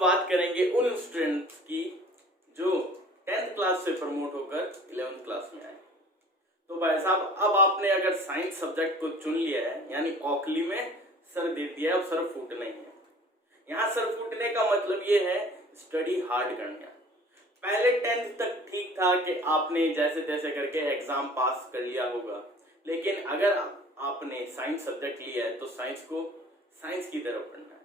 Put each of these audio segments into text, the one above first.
बात करेंगे उन स्टूडेंट्स की जो 10th क्लास से प्रमोट होकर 11th क्लास में आए। तो भाई साहब, अब आपने अगर साइंस सब्जेक्ट को चुन लिया है, यानी औखली में सर दे दिया, अब सर फूटना ही है। यहाँ सर फूटने का मतलब ये है स्टडी हार्ड करना। पहले 10th तक ठीक था कि आपने जैसे तैसे करके एग्जाम पास कर लिया होगा, लेकिन अगर आपने साइंस सब्जेक्ट लिया है तो साइंस को साइंस की तरफ पढ़ना है,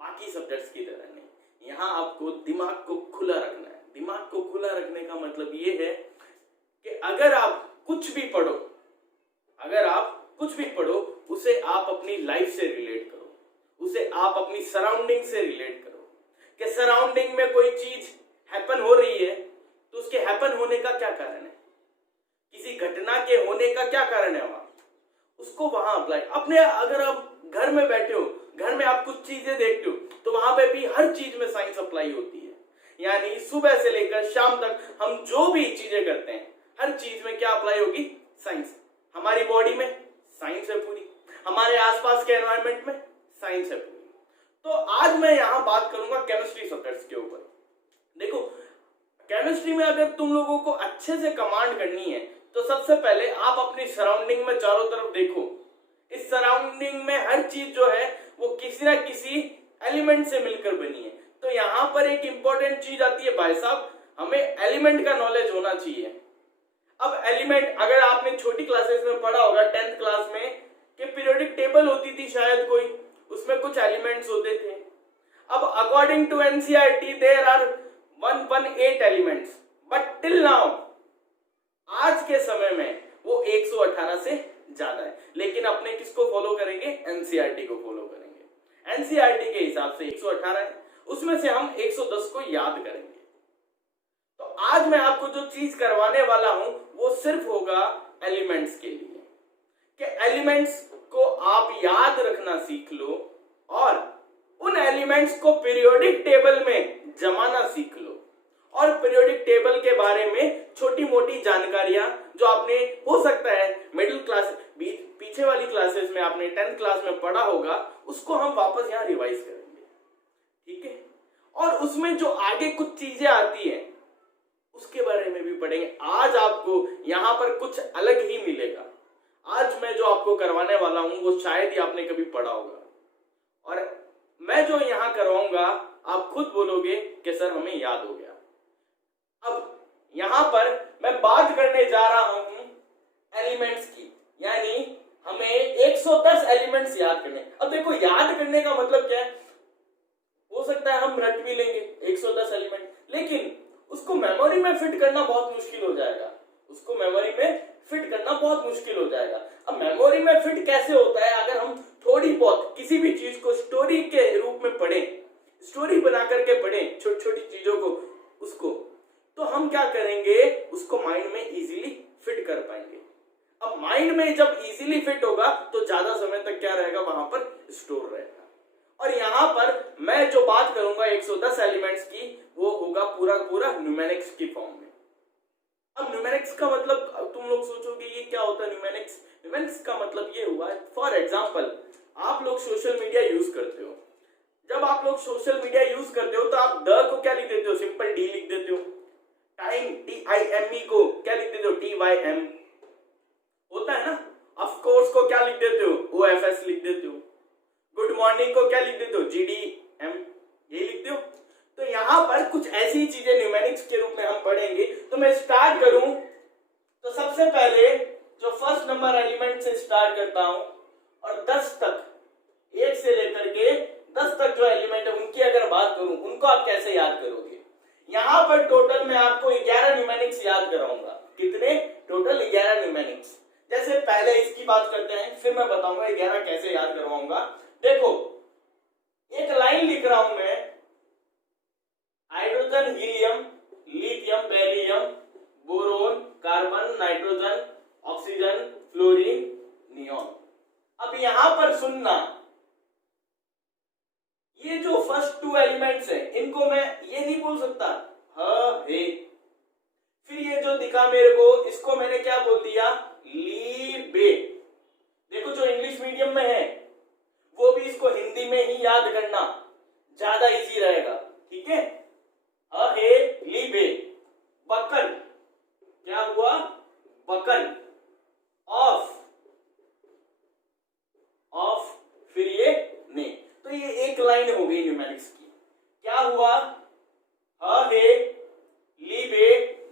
बाकी सब्जेक्ट्स की तरह नहीं। यहाँ आपको दिमाग को खुला रखना है। दिमाग को खुला रखने का मतलब ये है कि अगर आप कुछ भी पढ़ो, उसे आप अपनी लाइफ से रिलेट करो, उसे आप अपनी सराउंडिंग से रिलेट करो कि सराउंडिंग में कोई चीज हैपन हो रही है तो उसके हैपन होने का क्या कारण है, किसी घटना के होने का क्या कारण है, वहां उसको वहां अप्लाई। अपने अगर आप घर में बैठे हो, घर में आप कुछ चीजें देखते हो, तो वहां पे भी हर चीज में साइंस अप्लाई होती है। यानी सुबह से लेकर शाम तक हम जो भी चीजें करते हैं, हर चीज में क्या अप्लाई होगी, साइंस। हमारी बॉडी में साइंस है पूरी, हमारे आसपास के एनवायरनमेंट में साइंस है पूरी। तो आज मैं यहां बात करूंगा केमिस्ट्री सब्जेक्ट्स के ऊपर। देखो, केमिस्ट्री में अगर तुम लोगों को अच्छे से कमांड करनी है तो सबसे पहले आप अपनी सराउंडिंग में चारों तरफ देखो। इस सराउंडिंग में हर चीज जो है वो किसी ना किसी एलिमेंट से मिलकर बनी है। तो यहां पर एक इंपॉर्टेंट चीज आती है भाई साहब, हमें एलिमेंट का नॉलेज होना चाहिए। अब एलिमेंट अगर आपने छोटी क्लासेस में पढ़ा होगा 10th क्लास में कि पीरियोडिक टेबल होती थी शायद कोई, उसमें कुछ एलिमेंट्स होते थे। अब according to NCERT there are 118 elements, but till now आज के समय में वो 118 से ज्यादा है। लेकिन अपने किसको फॉलो करेंगे, एनसीईआरटी को फॉलो करेंगे। एनसीईआरटी के हिसाब से 118 है, उसमें से हम 110 को याद करेंगे। तो आज मैं आपको जो चीज करवाने वाला हूं वो सिर्फ होगा एलिमेंट्स के लिए, कि एलिमेंट्स को आप याद रखना सीख लो और उन एलिमेंट्स को पीरियोडिक टेबल में जमाना सीख लो। और पीरियोडिक टेबल के बारे में छोटी मोटी जानकारियां जो आपने हो सकता है मिडिल क्लास पीछे वाली क्लासेस में आपने 10th क्लास में पढ़ा होगा, उसको हम वापस यहां रिवाइज करेंगे, ठीक है। और उसमें जो आगे कुछ चीजें आती हैं उसके बारे में भी पढ़ेंगे। आज आपको यहां पर कुछ अलग ही मिलेगा। आज मैं जो आपको करवाने वाला हूं वो शायद ही आपने कभी पढ़ा होगा, और मैं जो यहां करवाऊंगा आप खुद बोलोगे कि सर हमें याद हो गया। अब यहां पर मैं बात करने जा रहा हूं एलिमेंट्स की, यानी हमें 110 एलिमेंट्स याद करने। अब देखो, याद करने का मतलब क्या है, हो सकता है हम रट भी लेंगे 110 एलिमेंट, लेकिन उसको मेमोरी में फिट करना बहुत मुश्किल हो जाएगा। अब मेमोरी में फिट कैसे होता है, अगर हम थोड़ी बहुत किसी भी चीज को स्टोरी के रूप में पढ़ें, स्टोरी बना करके पढ़ें छोटी छोटी चीजों को, उसको तो हम क्या करेंगे, उसको माइंड में इजीली फिट कर पाएंगे। अब माइंड में जब इजीली फिट होगा तो ज्यादा समय तक क्या रहेगा, वहां पर स्टोर रहेगा। और यहां पर मैं जो बात करूंगा 110 एलिमेंट्स की, वो होगा पूरा न्यूमेरिक्स की फॉर्म में। अब न्यूमेरिक्स का मतलब तुम लोग सोचोगे ये क्या होता है न्यूमेरिक्स। न्यूमेरिक्स का मतलब ये हुआ, फॉर एग्जांपल आप लोग सोशल मीडिया यूज करते हो। जब आप लोग सोशल मीडिया यूज करते हो तो आप द को क्या लिख देते हो, सिंपल डी लिख देते हो। टाइम TIME को क्या लिख देते हो, TYM होता है ना। ऑफ कोर्स को क्या लिख देते हो, OFS लिख देते हो। गुड मॉर्निंग को क्या लिख देते हो, GDM, ये लिखते हो। तो यहां पर कुछ ऐसी चीजें न्यूमेरिक्स के रूप में हम पढ़ेंगे। तो मैं स्टार्ट करूं तो सबसे पहले जो फर्स्ट नंबर एलिमेंट से स्टार्ट करता हूं और 10 तक, 1 से लेकर के 10 तक जो एलिमेंट है उनकी अगर बात करूं, उनको आप कैसे याद करोगे। यहां पर टोटल मैं आपको 11 न्यूमेरिक्स याद कराऊंगा। कितने, टोटल 11 न्यूमेरिक्स। जैसे पहले इसकी बात करते हैं, फिर मैं बताऊंगा 11 कैसे याद करवाऊंगा। देखो, एक लाइन लिख रहा हूं मैं, hydrogen, helium, lithium, beryllium, boron, carbon, nitrogen, oxygen, fluorine, neon. अब यहां पर सुनना, ये जो फर्स्ट 2 एलिमेंट्स है इनको मैं ये नहीं बोल सकता ह हे। फिर ये जो दिखा मेरे को, इसको मैंने क्या बोल दिया, ली बे। देखो, जो इंग्लिश मीडियम में है वो भी इसको हिंदी में ही याद करना ज्यादा इजी रहेगा। ठीक है, अ हे ली बे, बकन, क्या हुआ, बकन, ऑफ, ऑफ, फिर ये ने। तो ये एक लाइन हो गई न्यूमेरिक्स की। क्या हुआ, अ हे ली बे,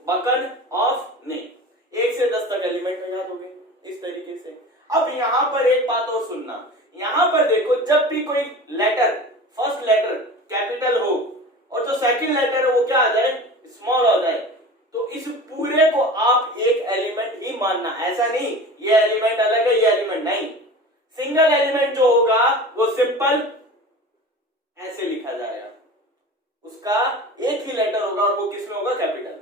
बकन, ऑफ, ने। 1 से 10 तक एलिमेंट याद हो गए इस तरीके से। अब यहां पर एक बात और सुनना, यहां पर देखो जब भी कोई लेटर, फर्स्ट लेटर कैपिटल हो और जो सेकंड लेटर है वो क्या आ जाए, स्मॉल आ जाए, तो इस पूरे को आप एक एलिमेंट ही मानना। ऐसा नहीं ये एलिमेंट अलग है ये एलिमेंट नहीं, सिंगल एलिमेंट जो होगा वो सिंपल ऐसे लिखा जाएगा, उसका एक ही लेटर होगा और वो किसमें होगा, कैपिटल।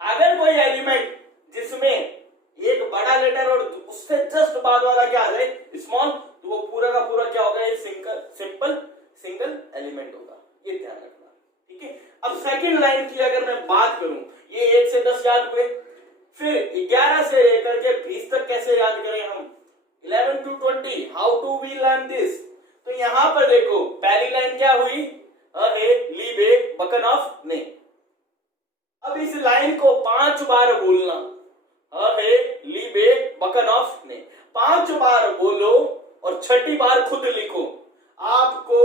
अगर कोई एलिमेंट जिसमें एक बड़ा लेटर और उससे जस्ट बाद वाला क्या आ जाए, स्मॉल, तो वो पूरा का पूरा क्या होगा, ये सिंपल सिंगल एलिमेंट होगा, ये ध्यान रखना, ठीक है। अब सेकंड लाइन की अगर मैं बात करूं, ये 1 से 10 याद हुए, फिर 11 से लेकर के 20 तक कैसे याद करें हम, 11 to 20, how to we learn this. तो यहां पर देखो पहली लाइन क्या हुई, अ हे ली बे, बकन, ऑफ, ने। अब इस लाइन को 5 बार बोलना, अ हे ली बे, बकन, ऑफ, ने। 5 बार बोलो और 6ठी बार खुद लिखो, आपको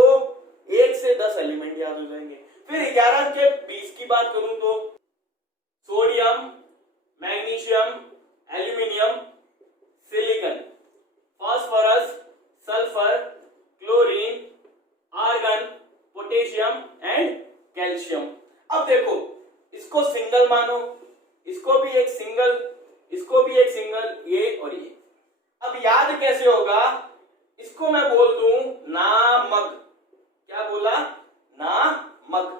1 से 10 एलिमेंट याद हो जाएंगे। फिर 11 के 20 की बात करूं तो sodium, magnesium, aluminium, silicon, phosphorus, sulphur, chlorine, argon, potassium and calcium. अब देखो इसको सिंगल मानो, इसको भी एक सिंगल, इसको भी एक सिंगल, ये और ये। अब याद कैसे होगा, इसको मैं बोल दूं नामक, क्या बोला, नामक,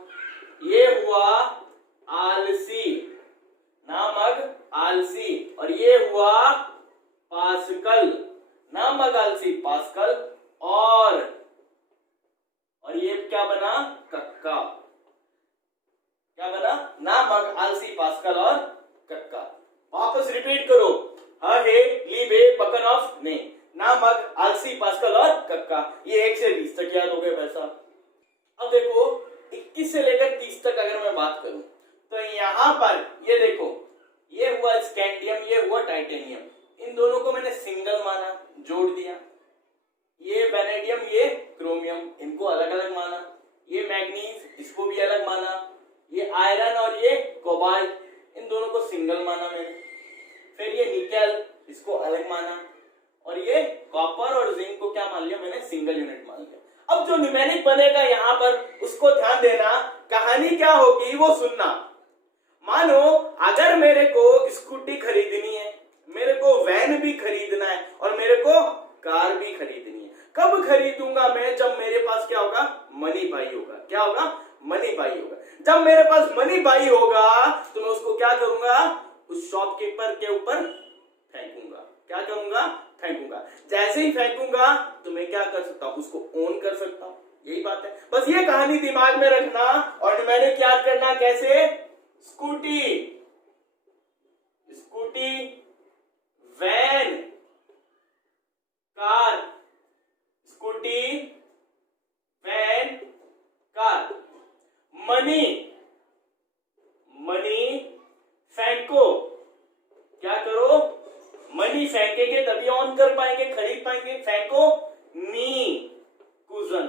ये हुआ आलसी, नामक, आलसी, और ये हुआ पास्कल, नामक, आलसी, पास्कल, और ये क्या बना, कक्का, क्या बना, नामक, आलसी, पास्कल और कक्का। वापस रिपीट करो, ह हे ली बे, बकन, ऑफ, ने, नामक, आलसी, पास्कल और कक्का। ये 1 से 20 तक याद हो गए पैसा। अब देखो 21 से लेकर 30 तक अगर मैं बात करूं तो यहां पर ये देखो, ये हुआ स्कैंडियम, ये हुआ टाइटेनियम, इन दोनों को मैंने सिंगल माना, जोड़ दिया। ये वेनेडियम, ये क्रोमियम, इनको अलग अलग माना। ये मैग्नीज, इसको भी अलग माना। ये आयरन और ये कोबाल्ट, इन दोनों को सिंगल माना मैंने। फिर ये निकेल, इसको अलग माना, और ये कॉपर और जिंक को क्या मान लिया मैंने, सिंगल यूनिट मान लिया। अब जो न्यूमेरिक बनेगा यहां पर उसको ध्यान देना, कहानी क्या होगी वो सुनना। मानो अगर मेरे को स्कूटी खरीदनी है, मेरे को वैन भी खरीदना है और मेरे को कार भी खरीदनी है, कब खरीदूंगा मैं, जब मेरे पास क्या होगा, मनी भाई होगा। क्या होगा, मनी भाई होगा। जब मेरे पास मनी भाई होगा तो मैं उसको क्या करूंगा, उस शॉपकीपर के ऊपर फेंकूंगा। क्या करूंगा, फेंकूंगा। जैसे ही फेंकूंगा तो मैं क्या कर सकता हूं, उसको ओन कर सकता हूं। यही बात है, बस ये कहानी दिमाग में रखना। और मैंने क्या करना, कैसे, scooty, scooty, van, car, scooty, van, car, money, money फेंको। क्या करो, मनी फेंकेंगे तभी ऑन कर पाएंगे, खरीद पाएंगे। फेंको, नी कुजन,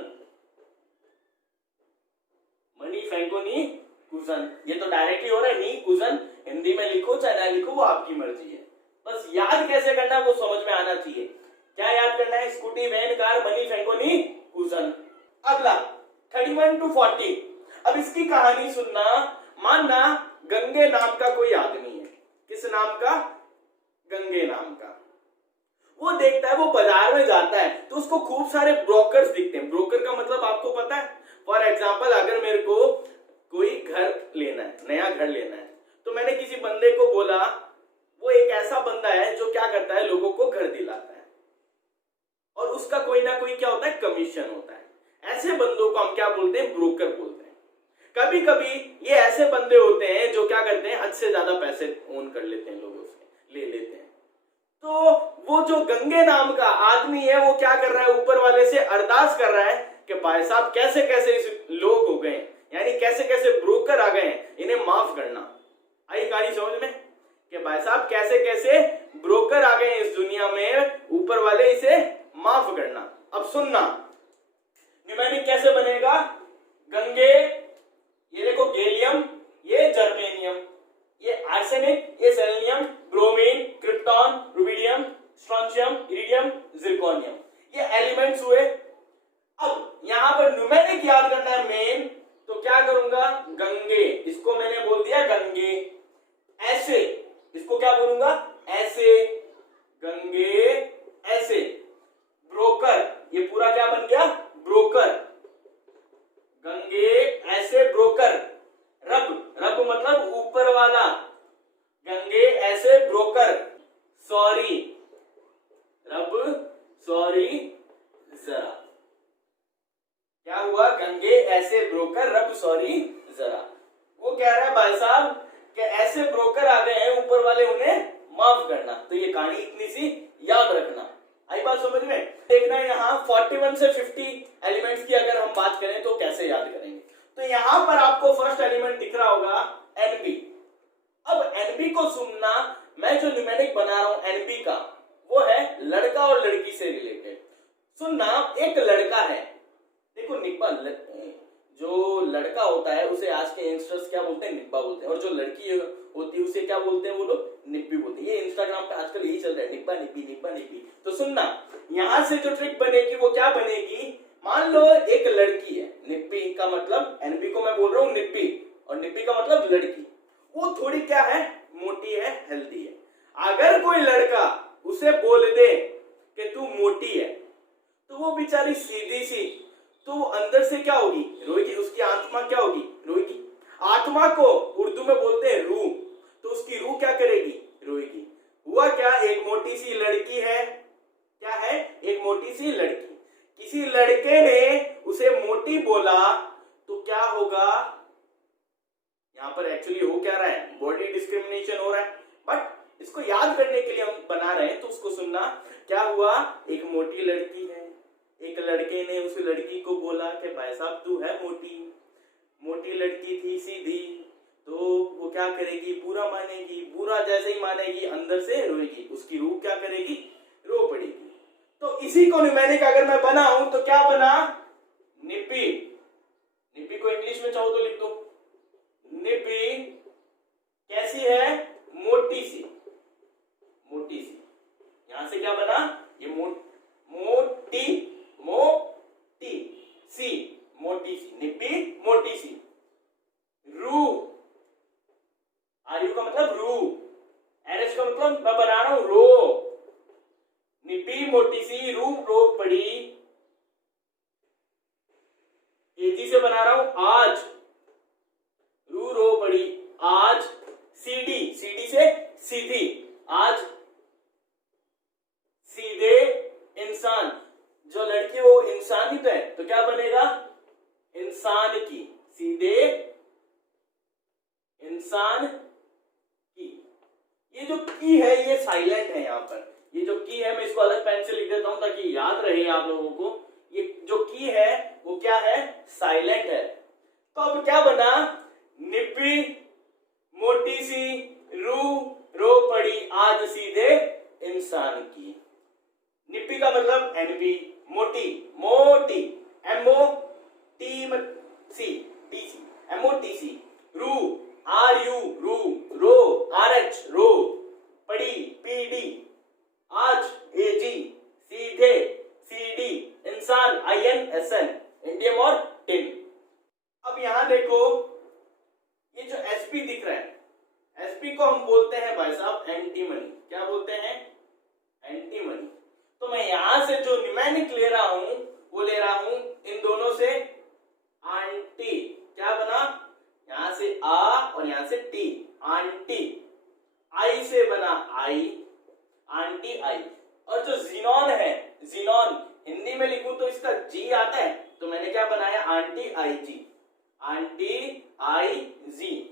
मनी फेंको, नी कुजन। ये तो डायरेक्टली हो रहा है, नी कुजन। हिंदी में लिखो चाहे ना लिखो वो आपकी मर्जी है, बस याद कैसे करना वो समझ में आना चाहिए। क्या याद करना है, स्कूटी, वैन, कार, मनी फेंको, नी कुजन। अगला 31 to 40। अब इसकी कहानी सुनना। मानना गंगे नाम का कोई आदमी है, किस नाम का, गंगे नाम का। वो देखता है, वो बाजार में जाता है तो उसको खूब सारे ब्रोकर्स दिखते हैं। ब्रोकर का मतलब आपको पता है, फॉर एग्जाम्पल अगर मेरे को कोई घर लेना है, नया घर लेना है, तो मैंने किसी बंदे को बोला, वो एक ऐसा बंदा है जो क्या करता है, लोगों को घर दिलाता है और उसका कोई ना कोई क्या होता है, कमीशन होता है। ऐसे बंदों को हम क्या बोलते हैं, ब्रोकर बोलते हैं। कभी कभी ये ऐसे बंदे होते हैं जो क्या करते हैं, हद से ज्यादा पैसे ओन कर लेते हैं, लोगों से ले लेते हैं। तो वो जो गंगे नाम का आदमी है वो क्या कर रहा है, ऊपर वाले से अरदास कर रहा है कि भाई साहब कैसे कैसे इस लोग हो गए, यानी कैसे कैसे ब्रोकर आ गए हैं, इन्हें माफ करना। आई कहानी समझ में कि भाई साहब कैसे कैसे ब्रोकर आ गए हैं इस दुनिया में, ऊपर वाले इसे माफ करना। अब सुनना न्यूमेरिक कैसे बनेगा। गंगे, ये देखो गैलियम, ये जर्मेनियम, ये आर्सेनिक, ये selenium, bromine, krypton, rubidium, strontium, iridium, zirconium, ये एलिमेंट्स हुए। अब यहां पर न्यूमेरिक याद करना है मेन, तो क्या करूंगा, गंगे, इसको मैंने बोल दिया गंगे, ऐसे, इसको क्या बोलूंगा, ऐसे, गंगे ऐसे, ब्रोकर, ये पूरा क्या बन गया, ब्रोकर, गंगे ऐसे ब्रोकर, रब, रब मतलब ऊपर वाला, गंगे ऐसे ब्रोकर, सॉरी, रब सॉरी जरा, क्या हुआ, गंगे ऐसे ब्रोकर, रब सॉरी जरा। वो कह रहा है भाई साहब कि ऐसे ब्रोकर आ गए हैं ऊपर वाले, उन्हें माफ करना। तो ये कहानी इतनी सी याद रखना। आई बात समझ में। देखना यहाँ 41 से 50 एलिमेंट्स की अगर हम बात करें तो कैसे याद करेंगे। तो यहां पर आपको फर्स्ट एलिमेंट दिख रहा होगा एनबी। अब एनबी को सुनना, मैं जो न्यूमेरिक बना रहा हूं एनबी का, वो है लड़का और लड़की से रिलेटेड। सुनना, एक लड़का है, देखो निब्बा, जो लड़का होता है उसे आज के यंगस्टर्स क्या बोलते हैं, निब्बा बोलते हैं, और जो लड़की होती है उसे क्या बोलते हैं वो लोग, निब्बी बोलते हैं। ये इंस्टाग्राम पे आजकल यही चल रहा है, निब्बा निब्बी, निब्बा निब्बी। तो सुनना, यहां से जो ट्रिक बनेगी वो क्या बनेगी, मान लो एक लड़की है, निब्बी का मतलब, एनबी को मैं बोल रहा हूं निब्बी, और निब्बी का मतलब लड़की, वो थोड़ी क्या है, मोटी है, हेल्दी है। अगर कोई लड़का उसे बोल दे कि तू मोटी है, तो वो बेचारी सीधी सी, तो वो अंदर से क्या होगी, रोएगी, उसकी आत्मा क्या होगी, रोएगी। आत्मा को उर्दू में बोलते हैं रूह, तो उसकी रूह क्या करेगी, रोएगी। हुआ क्या, एक मोटी सी लड़की है, क्या है, एक मोटी सी लड़की, किसी लड़के ने उसे मोटी बोला, तो क्या होगा, यहां पर एक्चुअली हो क्या रहा है, बॉडी डिस्क्रिमिनेशन हो रहा है, बट इसको याद करने के लिए हम बना रहे हैं, तो उसको सुनना। क्या हुआ, एक मोटी लड़की है, एक लड़के ने उस लड़की को बोला कि भाई साहब तू है मोटी, मोटी लड़की थी सीधी, तो वो क्या करेगी, बुरा मानेगी, बुरा जैसे ही मानेगी अंदर से रोएगी, उसकी रूह क्या करेगी, रो पड़ेगी। तो इसी को न्यूमेरिक अगर मैं बनाऊं तो क्या बना, निब्बी। निब्बी को इंग्लिश में चाहो तो लिख दो, निब्बी कैसी है, मोटी सी, मोटी सी। यहां से क्या बना, ये मोटी, मोटी सी, मोटी सी, निब्बी मोटी सी। रूह, आरयू का मतलब रूह, एरएस का मतलब मैं बना रहा हूं रो, निब्बी मोटी सी, रूह रो पड़ी। एजी से बना रहा हूं आज, रूह रो पड़ी आज। सीडी, सीडी से सीधी, आज सीधे इंसान, जो लड़की वो इंसान ही तो है, तो क्या बनेगा, इंसान की, सीधे इंसान की। ये जो की है ये साइलेंट है, यहां पर ये जो की है मैं इसको अलग पेन से लिख देता हूं ताकि याद रहे आप लोगों को। ये जो की है वो क्या है, साइलेंट है। तो अब क्या बना, निब्बी मोटी सी, रूह रो पड़ी आज सीधे इंसान की। निब्बी का मतलब एनबी, मोटी, मोटी, एमओ टी सी, टी सी, एमओ टी सी, रूह आर यू, रूह, रो आर एच, रो, पड़ी पीडी, आज एजी, सीधे सीडी, इंसान आईएन एसएन, इंडियम और टिन। अब यहां देखो ये जो एसपी दिख रहा है, एसपी को हम बोलते हैं भाई साहब एंटीमनी। क्या बोलते हैं, एंटीमनी। तो मैं यहां से जो न्यूमेरिक ले रहा हूं वो ले रहा हूं इन दोनों से आंटी। क्या बना, यहां से आ और यहां से टी, आंटी। आई से बना आई, आंटी आई। और जो जीनॉन है, जीनॉन हिंदी में लिखूं तो इसका जी आता है, तो मैंने क्या बनाया, आंटी आई जी, आंटी आई जी।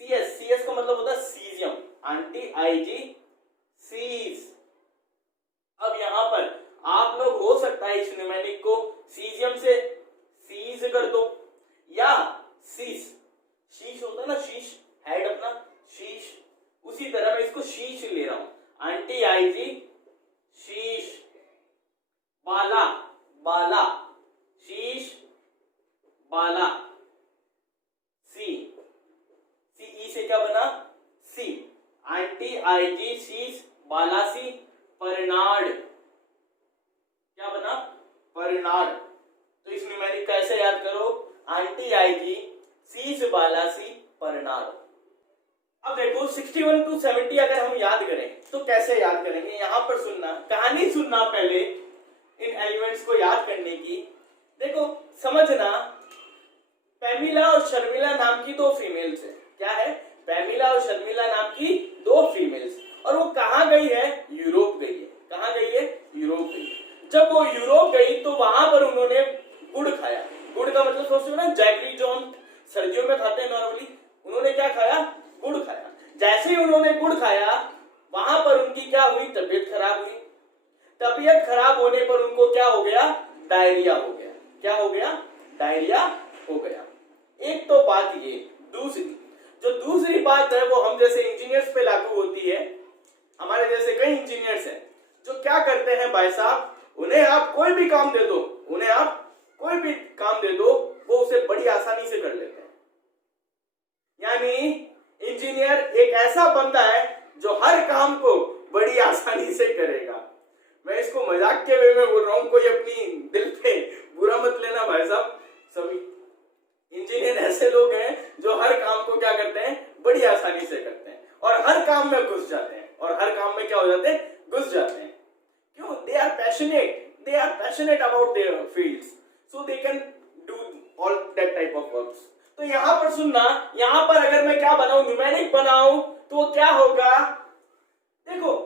सीएस, सीएस का मतलब होता है सीजियम, आंटी आई जी सीज। अब यहां पर आप लोग हो सकता है इस न्यूमेरिक को सीजियम से सीज कर दो, बाला, सी, सी ई से क्या बना, सी, आंटी आएगी, शीश, बाला सी, परनाड, क्या बना, परनाड। तो इस न्यूमेरिक कैसे याद करो, आंटी आएगी, शीश, बाला सी, परनाड। अब देखो 61 to 70 अगर हम याद करें तो कैसे याद करेंगे, यहां पर सुनना, कहानी सुनना पहले इन एलिमेंट्स को याद करने की। देखो समझना, पैमिला और शर्मिला नाम की दो फीमेल्स है, क्या है, पैमिला और शर्मिला नाम की दो फीमेल्स, और वो कहां गई है, यूरोप गई है। कहां गई है, यूरोप गई है। जब वो यूरोप गई तो वहां पर उन्होंने गुड़ खाया। गुड़ का मतलब सोचते हो ना, जैगरी जो हम सर्दियों में खाते हैं नॉर्मली, उन्होंने क्या खाया, गुड़ खाया। जैसे ही उन्होंने गुड़ खाया वहां पर उनकी क्या हुई, तबीयत खराब हुई। तबीयत खराब होने पर उनको क्या हो गया, डायरिया हो गया। क्या हो गया, डायरिया हो गया। एक तो बात ये, दूसरी जो दूसरी बात है वो हम जैसे इंजीनियर्स पे लागू होती है। हमारे जैसे कई इंजीनियर्स हैं जो क्या करते हैं भाई साहब, उन्हें आप कोई भी काम दे दो, उन्हें आप कोई भी काम दे दो, वो उसे बड़ी आसानी से कर लेते हैं। यानी इंजीनियर एक ऐसा बंदा है जो हर काम को बड़ी आसानी से करेगा। मैं इसको मजाक के वे में बोल रहा हूं, कोई अपनी दिल पे बुरा मत लेना भाई साहब। सभी इंजीनियर ऐसे लोग हैं जो हर काम को क्या करते हैं, बड़ी आसानी से करते हैं और हर काम में घुस जाते हैं, और हर काम में क्या हो जाते हैं, घुस जाते हैं। क्यों, they are passionate about their fields, so they can do all that type of works. तो यहां पर सुनना, यहां पर अगर मैं क्या बनाऊं, न्यूमेरिक बनाऊं, तो वो क्या होगा, देखो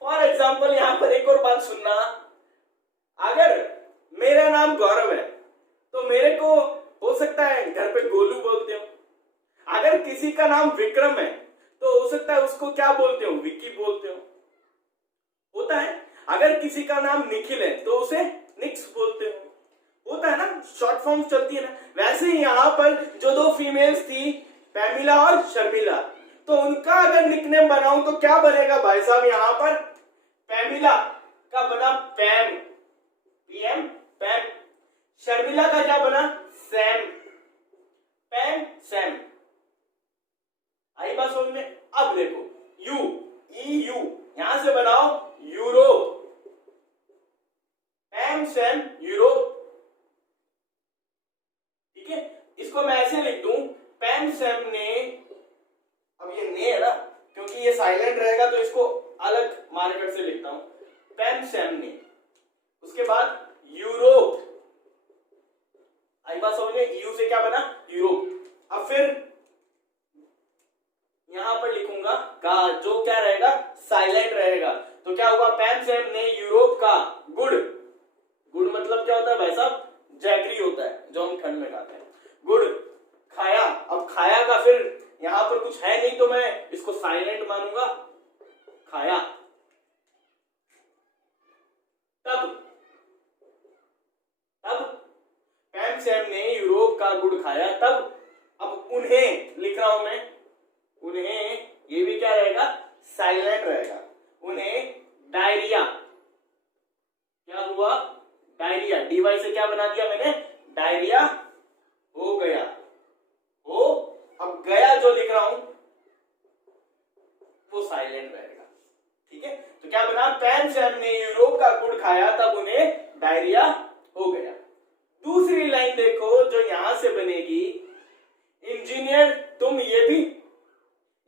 फॉर एग्जाम्पल यहां पर एक और बात सुनना, अगर मेरा नाम गौरव है तो मेरे को हो सकता है घर पे गोलू बोलते हो। अगर किसी का नाम विक्रम है तो हो सकता है उसको क्या बोलते हो, विक्की बोलते हो, होता है। अगर किसी का नाम निखिल है तो उसे निक्स बोलते हो, होता है ना, शॉर्ट फॉर्म चलती है ना। वैसे ही यहां पर जो दो फीमेल्स थी, पैमिला और शर्मिला, तो उनका अगर निकनेम बनाऊं तो क्या बनेगा भाई साहब, यहां पर पैमिला का बना पैम, पीएम, पैम। शर्मिला का क्या बना, सैम, पैम, सैम। आई बात समझ में। अब देखो यू, ई यू, यहां से बनाओ यूरोप, पैम, सैम, यूरोप। ठीक है, इसको मैं ऐसे लिख दूं, पैम सैम ने, अब ये ने है ना, क्योंकि ये साइलेंट रहेगा तो इसको अलग मार्कर से लिखता हूं, पैम सैम ने। उसके बाद यूरोप, आई बात समझ में, यू से क्या बना, यूरोप। अब फिर यहां पर लिखूंगा का, जो क्या रहेगा, साइलेंट रहेगा। तो क्या हुआ, पैम सैम ने यूरोप का गुड़, गुड़ मतलब क्या होता है भाई साहब, जैगरी होता है जो हम ठंड में खाते हैं, गुड़ खाया। अब खाया का फिर यहां पर कुछ है नहीं तो मैं इसको साइलेंट मानूंगा, खाया। तब पैम सैम ने यूरोप का गुड़ खाया, तब अब उन्हें लिख रहा हूं मैं, उन्हें, ये भी क्या रहेगा, साइलेंट रहेगा, उन्हें डायरिया, क्या हुआ, डायरिया, डीवाई से क्या बना दिया मैंने, डायरिया हो गया, हो। अब गया जो लिख रहा हूं वो साइलेंट रहेगा। ठीक है, तो क्या बना, पैम सैम ने यूरोप का गुड़ खाया तब उन्हें डायरिया हो गया। दूसरी लाइन देखो जो यहां से बनेगी, इंजीनियर तुम, ये भी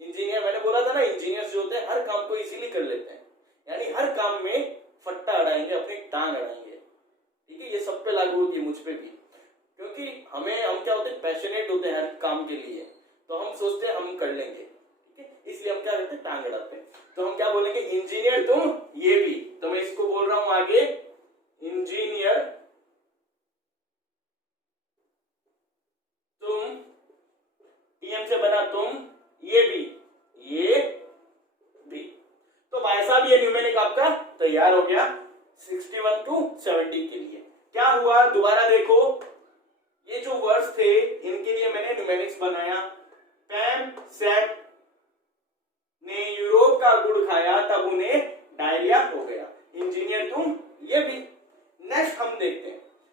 इंजीनियर, मैंने बोला था ना इंजीनियर्स जो होते हैं हर काम को इजीली कर लेते हैं, यानी हर काम में फट्टा अड़ाएंगे, अपनी टांग अड़ाएंगे। ठीक है, ये सब पे लागू होती है, मुझ पे भी, क्योंकि हम क्या होते हैं, पैशनेट होते हैं हर काम के लिए, तो हम सोचते हैं हम कर लेंगे। ठीक है, इसलिए हम क्या करते हैं, टांग अड़ाते हैं। तो हम क्या बोलेंगे, इंजीनियर तुम, ये भी, तो मैं इसको बोल रहा हूं आगे, इंजीनियर तुम, टीएम से बना तुम, ये भी, ये भी। तो भाई साहब ये न्यूमेरिक आपका तैयार हो गया 61 to 70 के लिए। क्या हुआ, दोबारा देखो, ये जो वर्ड्स थे इनके लिए मैंने न्यूमेरिक्स बनाया। पैम सैम ने यूरोप का गुड़ खाया तब उन्हें डायरिया हो गया।